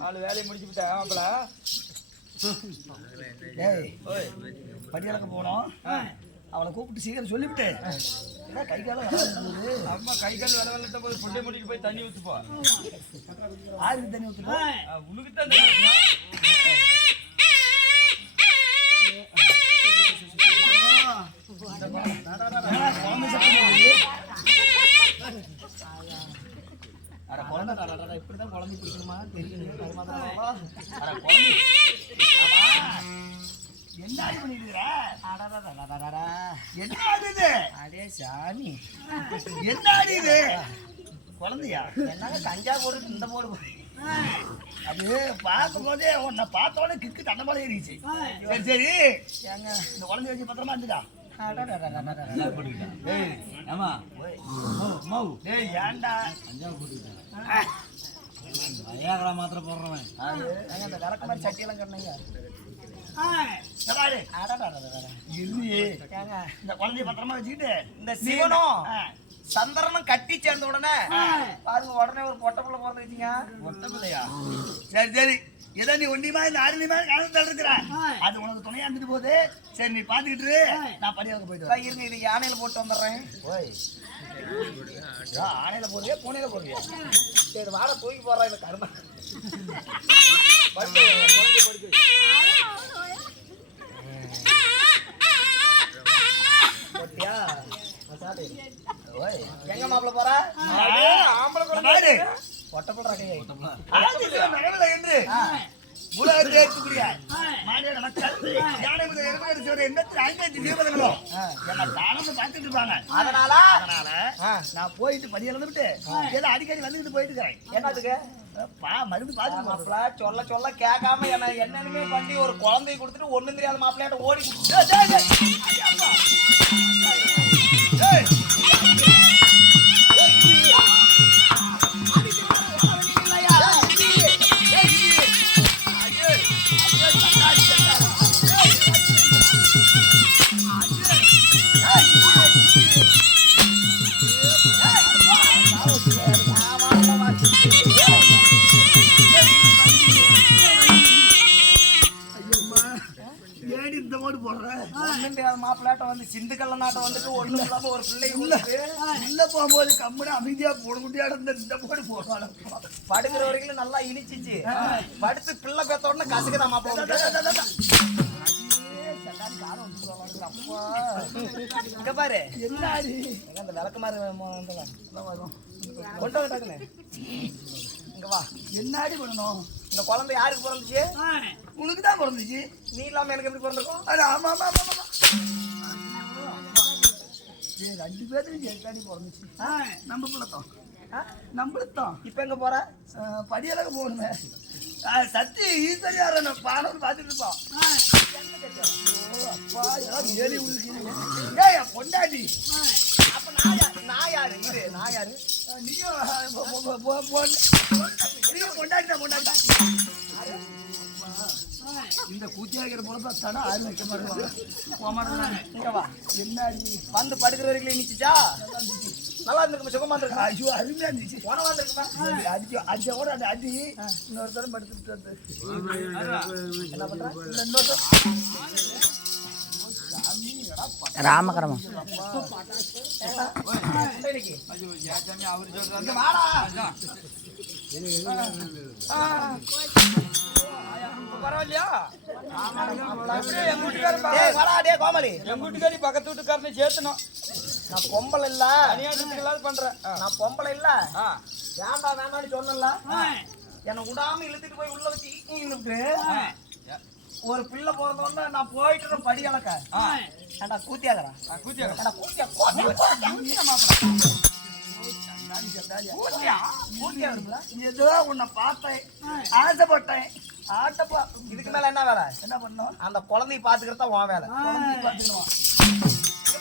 நாலு வேலையை முடிச்சு விட்டேன் மாப்பிள படியலக்க போனோம். அவளை கூப்பிட்டு சீக்கிரம் சொல்லிவிட்டு என்ன கை காலம் அம்மா கை கால் வேலை வேலை போய் பொட்டை முடிட்டு போய் தண்ணி ஊத்துப்பா. ஆயிரத்தி தண்ணி ஊற்றுப்பா உனக்கு தான் தண்ணி ஊத்தணும். குழந்தை சத்தம் வருது. அட குழந்தை டா, டா, டா, இப்படிதான் குழந்தை பிடிக்கணுமா தெரியல கருமாதிரமா. அட குழந்தை ஆமா. என்ன இருக்கிற? அடடடடடடடா. என்ன இது? அடே சாமி என்ன இது குழந்தையா என்னங்க கஞ்சா போடு இந்த போடு. அது பார்க்கும் போதே உன்னை பார்த்தோன்னே கிக்கு தண்டை போல ஏறிச்சு சரி சரி ஏங்க இந்த குழந்தைய வச்சு பத்திரமா இருந்துக்கா ஐயாக்கடா மாத்திரம் போடுறவன் இந்த விளக்கு மாதிரி சட்டியெல்லாம் கட்டினீங்க ஏங்க இந்த குழந்தைய பத்திரமா வச்சுக்கிட்டு இந்த சிவனும் சந்திரனும் கட்டி சேர்ந்த உடனே பாருங்க உடனே ஒரு பொட்டை புள்ள பிறந்து வச்சுங்க ஒத்த பிள்ளையா? சரி சரி. ஏதோ நீ ஒண்டியமா இந்த ஆரணியமா காலத்தில் இருக்கிற அது உனக்கு துணையா இருந்துட்டு போகுது. சரி நீ பாத்துக்கிட்டு நான் படியாவுக்கு போயிட்டு இருங்க இது யானையில போட்டு வந்துடுறேன். ஓய். ஆ, ஆணையில போறியா பூனையில போறியா சரி வாட தூக்கி போடுறேன் இந்த கரும போட்டியா எங்க மாப்பிள்ள போற? என்று உலகத்தை மாநில மக்கள் யானை முதல் எருமை எண்ணத்தில் இருபதுகளோ என்ன தானந்து பார்த்துட்டு இருப்பாங்க. அதனால அதனால நான் போயிட்டு படி இழந்துட்டு ஏதோ அடிக்கடி வந்துகிட்டு போயிட்டு இருக்கிறேன் என்னதுக்கு பா மருந்து பார்த்து மாப்பிள்ள சொல்ல சொல்ல கேட்காம என்ன என்னென்னமே பண்ணி ஒரு குழந்தைய கொடுத்துட்டு ஒண்ணும் தெரியாத மாப்பிள்ளையாட்ட ஓடி ஒண்ணும் தெரியாத மாப்பிள்ளையாட்ட வந்து சிந்து கல்ல நாட்டம் வந்துட்டு ஒண்ணும் இல்லாம ஒரு பிள்ளை உள்ள உள்ள போகும்போது கம்முனு அமைதியா போட முடியாத இந்த இந்த மாடு போடுறாங்க படுக்கிற வரைக்கும் நல்லா இனிச்சிச்சு. படுத்து பிள்ளை பெத்த உடனே கசுக்குதான் மாப்பிள்ள. இங்க பாரு. என்னாடி? எங்க அந்த விளக்கு மாதிரி கொண்டு இங்க வா. என்னாடி பண்ணணும்? இந்த குழந்தை யாருக்கு பிறந்துச்சு? உனக்கு தான் பிறந்துச்சு. நீ இல்லாம எனக்கு எப்படி பிறந்திருக்கும்? ஆமா ஆமா ஆமா. ரெண்டு பேரும் எட்டாடி பிறந்துச்சு நம்ம பிள்ளைத்தோம் நம்மளுத்தான். இப்ப எங்க போற? படியலக போகணுமே. சத்தி ஈஸ்வரியார பானம் பார்த்துட்டு இருப்போம் அப்பா எல்லாம் ஏறி உழுக்கிறீங்க ஏய் பொண்டாட்டி. அப்ப நான் யாரு? நான் யாரு? இரு நான் யாரு? நீயும் பொண்டாட்டி தான் பொண்டாட்டி இந்த கூத்தியாகிற போல தானே ஆறு வைக்க மாட்டேன் இங்க வா என்ன வந்து படுக்கிற வரைக்கும் இனிச்சிச்சா நல்லா இருந்திருக்கும் சுகமா இருந்திருக்கும் ஐயோ அருமையா இருந்துச்சு உணவா இருந்திருக்குமா அடிச்சு அடிச்ச கூட அது அடி படுத்துட்டு என்ன இல்ல இன்னொருத்தர் ராமகரமா அவரு சொல்றாரு பரவாயில்லையா? எங்க வீட்டுக்காரர் பா- டேய் வாடா டேய் கோமலி எங்க வீட்டுக்காரி பக்கத்து வீட்டுக்காரனை சேர்த்தணும். நான் பொம்பளை இல்ல. இல்லாத பண்றேன். நான் பொம்பளை இல்ல. வேண்டாம் வேண்டாம்னு சொன்னல என்னை விடாம இழுத்துட்டு போய் உள்ள வச்சு இழுத்து ஒரு பிள்ளை பிறந்தோடனே நான் போயிட்டு படி அளக்க. ஏண்டா கூத்தியாதரா ஆ, கூத்தியா ஏண்டா கூத்தியா கூத்தியா? கூத்தியா கூத்தியா இருக்குல்ல ஏதோ உன்னை பார்த்தேன். ஆசைப்பட்டேன். ஆட்டப்பா இதுக்கு மேல என்ன வேலை? என்ன பண்ணோம் அந்த குழந்தைய பாத்துக்கிறதா உன் வேலை.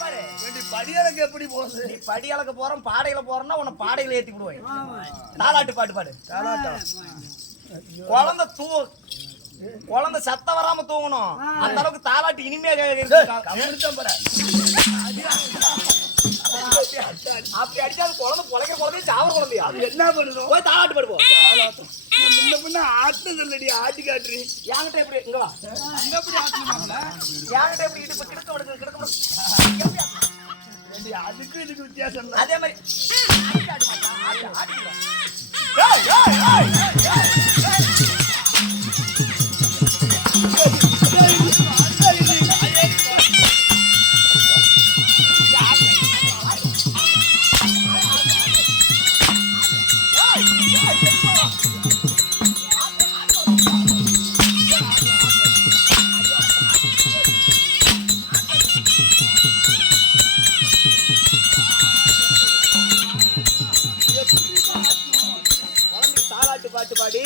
பாரு. ஏண்டி, படியலுக்கு எப்படி போகுது? நீ படி அளக்க போறோம் பாடையில போறோம்னா உன்னை பாடையில ஏத்தி விடுவேன் தாலாட்டு பாட்டு பாடு. குழந்தை தூ குழந்தை சத்த வராம தூங்கணும். அந்த அளவுக்கு தாலாட்டு இனிமையா அப்படி அடிச்சா குழந்தை பொழைக்கிற குழந்தைய சாவர குழந்தையா அது என்ன பண்ணுறோம் போய் தாளாட்டு படுப்போம் முன்ன பின்ன ஆட்டு சொல்லடி ஆட்டி காட்டுறீ. என்கிட்ட எப்படி இங்க வா. அங்க எப்படி ஆட்டணுமாம்ல? என்கிட்ட எப்படி இடுப்பு கிடக்க விடுங்க கிடக்க விடுங்க ஏண்டி, அதுக்கும் இதுக்கு வித்தியாசம் இல்லை அதே மாதிரி. ஆட்டு ஆட்டு மாட்டா, ஆட்டு, ஏய், ஏய், ஏய், ஏய். பாட்டு பாடி.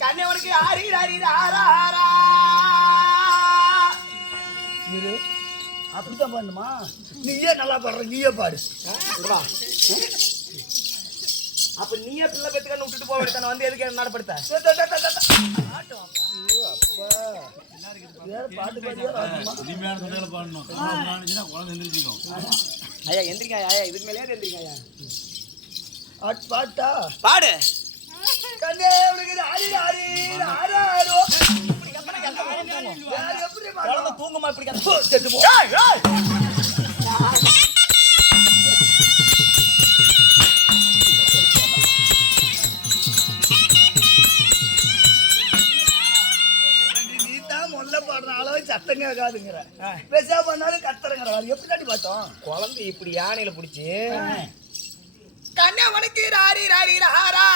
கண்ணவனுக்கு ஆரி ஆரி ஆரா ஆரா. இரு. அப்படித்தான் பண்ணுமா? நீயே நல்லா பாடுற நீயே பாடு. அப்ப நீயே பிள்ளை பெத்துக்கன்னு விட்டுட்டு போக வேண்டியதானே வந்து எதுக்கு என்ன நடப்படுத்த? பாட்டு எந்திரிச்சிக்கும் ஐயா எந்திரிங்க ஐயா இதுக்கு மேலே எந்திரிங்க ஐயா. பாட்டா? பாடு. கண்ணே உனக்கு எப்படி பாடு குழந்தை தூங்குமா இப்படி செத்து போ. சத்தம் கேட்காதுங்கிற பேசா பண்ணாலும் கத்துறங்கிற. எப்படி தாண்டி பார்த்தோம்? குழந்தை இப்படி யானையில பிடிச்சி கண்ணவனுக்கு ராரி ராரி ராரா.